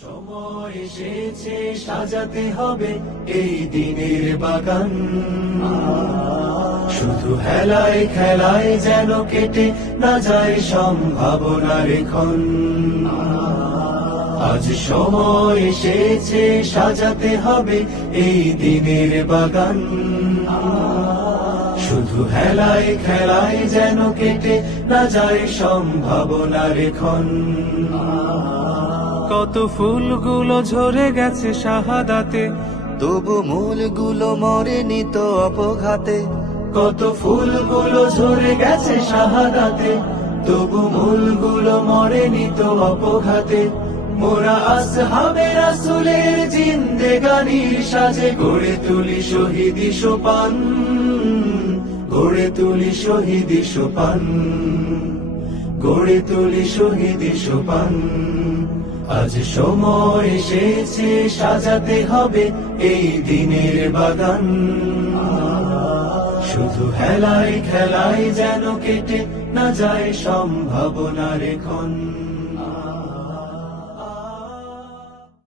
সময় এসেছে সাজাতে হবে এই দিনের বাগান, শুধু হেলায় খেলায় যেন কেটে না যায় সম্ভাবনার ক্ষণ। আজ সময় এসেছে সাজাতে হবে এই দিনের বাগান, শুধু হেলায় খেলায় যেন কেটে না যায় সম্ভাবনার ক্ষণ। কত ফুলগুলো ঝরে গেছে শাহাদাতে, তবু মূলগুলো মরেনি তো অপঘাতে। কত ফুলগুলো ঝরে গেছে শাহাদাতে, তবু মূলগুলো মরেনি তো অপঘাতে। মোরা আসহাবে রাসূলের জিন্দেগানির সাজে গড়ে তুলি শহীদি সোপান, গড়ে তুলি শহীদি সোপান, গড়ে তুলি শহীদি সোপান। আজ সময় এসেছে সাজাতে হবে এই দিনের বাগান, শুধু হেলায় খেলায় যেন কেটে না যায় সম্ভাবনার ক্ষণ।